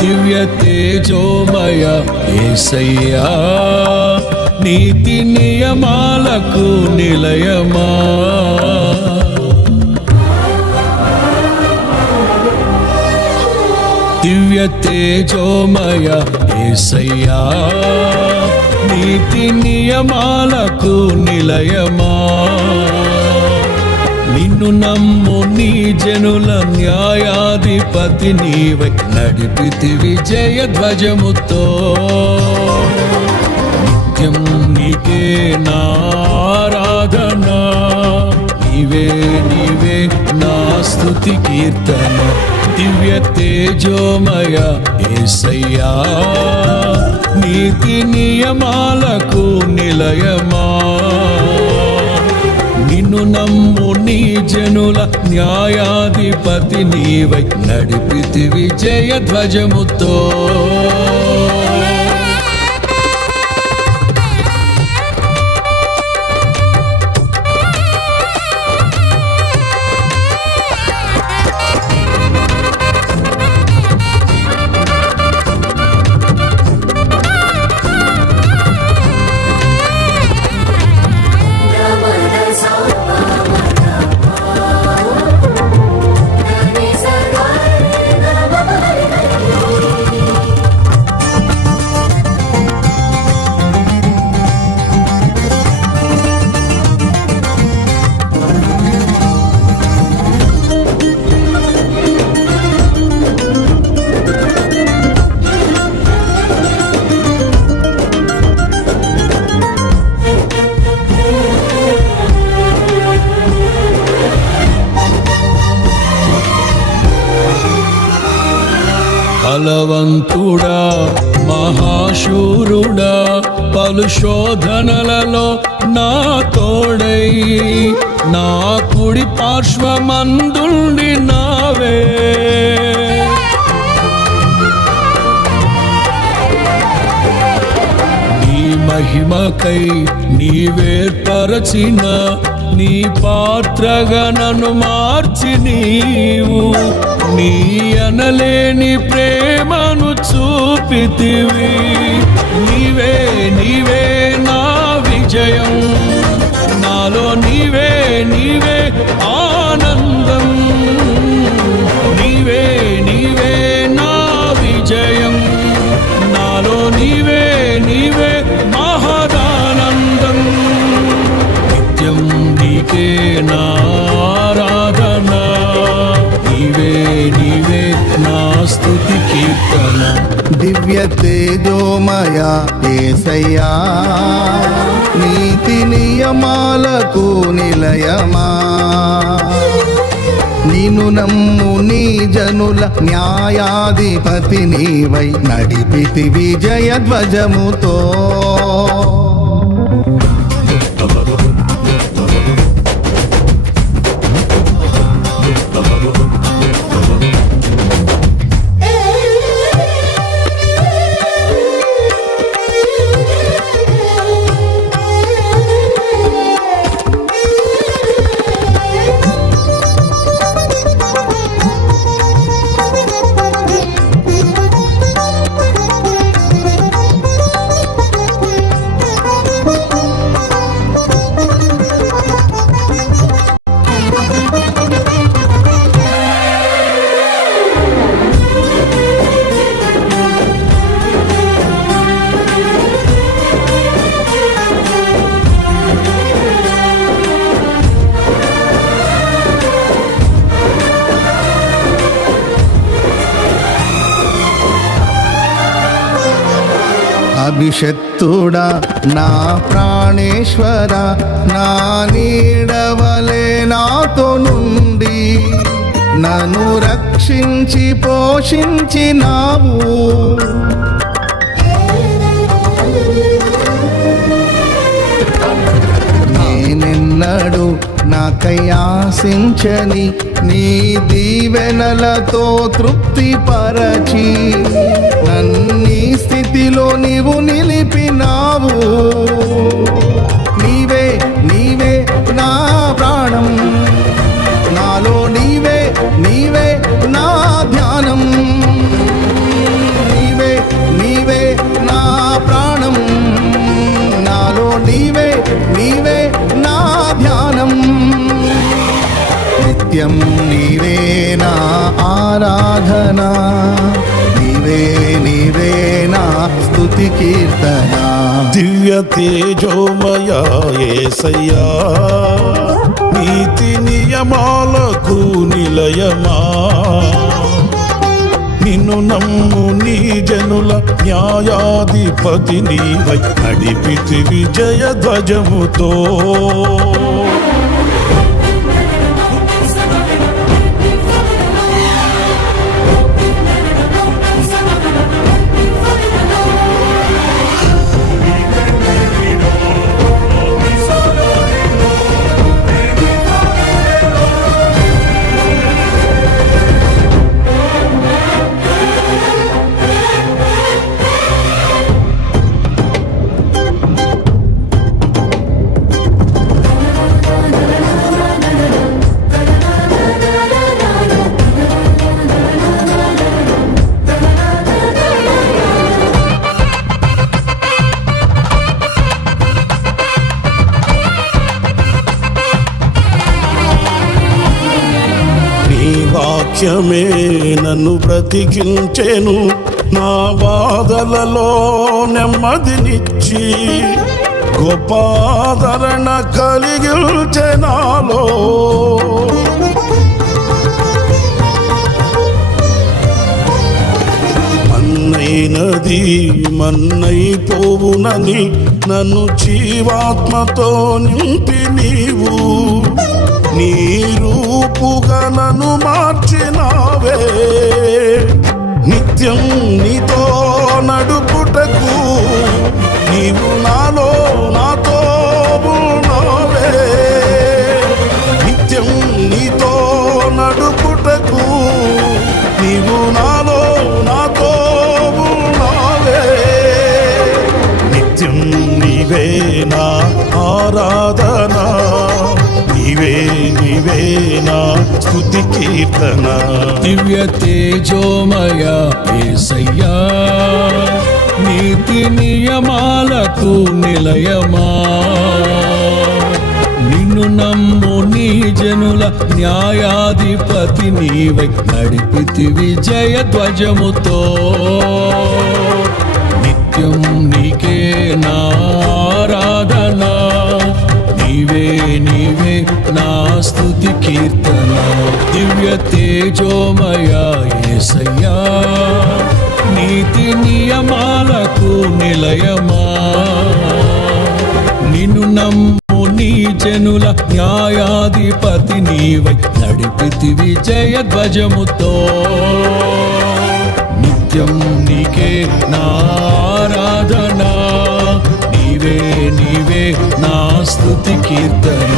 దివ్య తేజోమయ యేసయ్యా నీతి నియమాలకు నిలయమా. దివ్య తేజోమయ యేసయ్యా నీతి నియమాలకు నిలయమా. నిన్ను నమ్ము నీ జనుల న్యాయాధిపతి నీవై నడిపితి విజయ ధ్వజముతో. నిత్యం నీకే నారాధన, నీవే నీవే నా స్తుతి కీర్తన. దివ్య తేజోమయ యేసయ్యా నీతి నియమాలకు నిలయమా. నిన్ను నమ్ము నీ జనుల న్యాయాధిపతి నీవై నడిపితి విజయ ధ్వజముతో. బలవంతుడా మహాశూరుడా పలు శోధనలలో నా తోడై నా కుడి పార్శ్వమందుండి నావే. నీ మహిమకై నీవేర్పరచిన నీ పాత్రగా నన్ను మార్చి నీవు నీ అనలేని ప్రేమను చూపితివి. నీవే నీవే నా విజయం, నాలో నీవే నీవే ఆనందం. నీవే నీవే నా విజయం, నాలో నీవే నీవే మహదానందం. నిత్యం నీకే నారాధన, నీవే నీవే నా స్తుతి కీర్తన. దివ్య తేజోమయ యేసయ్యా నీతి నియమాలకు నిలయమా. నిన్ను నమ్ము నీ జనుల న్యాయాధిపతి నీవై నడిపితి విజయ ధ్వజముతో. అభిషక్తుడా నా ప్రాణేశ్వర నా నీడవలే నాతో నుండి నన్ను రక్షించి పోషించినావు. నేనెన్నడు నాకై ఆశించని నీ దీవెనలతో తృప్తిపరచి నన్నీ స్థితిలో నీవు నిలిపినావు. నీవే నీవే నా ప్రాణం, నాలో నీవే నీవే నా ధ్యానం. నిత్యం నీవే నా ఆరాధన, నీవే నీవే నా స్తుతి కీర్తన. దివ్య తేజోమయ యేసయ్యా, నీతి నియమాలకు నిలయమా, నిన్ను నమ్ము నీ జనుల న్యాయాధిపతి నీవై నడిపితి విజయ ధ్వజముతో. వాక్యమే నన్ను బ్రతికించెను, నా బాధలలో నెమ్మదినిచ్చి గొప్ప ఆదరణ కలిగించె నాలో. మన్నైనది మన్నైపోవునని నన్ను జీవాత్మతో నింపి నీవు నీ రూపుగా నన్ను మార్చినావే. నిత్యం నీతో నడుపుటకు నీవు నాలో నాతో ఉన్నావే. నిత్యం నీతో నడుపుటకు నీవు నాలో నాతో ఉన్నావే. నిత్యం నీవే నా ఆరాధన, నీవే నీవే నా స్తుతి కీర్తన. దివ్య తేజోమయ యేసయ్యా, నీతి నియమాలకు నిలయమా, నిన్ను నమ్ము నీ జనుల న్యాయాధిపతి నీవై నడిపితి విజయ ధ్వజముతో. నిత్యం నీకే నా ఆరాధన, నీవే నీవే నా స్తుతి కీర్తన. దివ్య తేజోమయ యేసయ్యా, నీతి నియమాలకు నిలయమా, నిన్ను నమ్ము నీ జనుల న్యాయాధిపతి నీవై నడిపితి విజయ ధ్వజముతో. నిత్యం నీకే నా ఆరాధన, నీవే నీవే నా స్తుతి కీర్తన.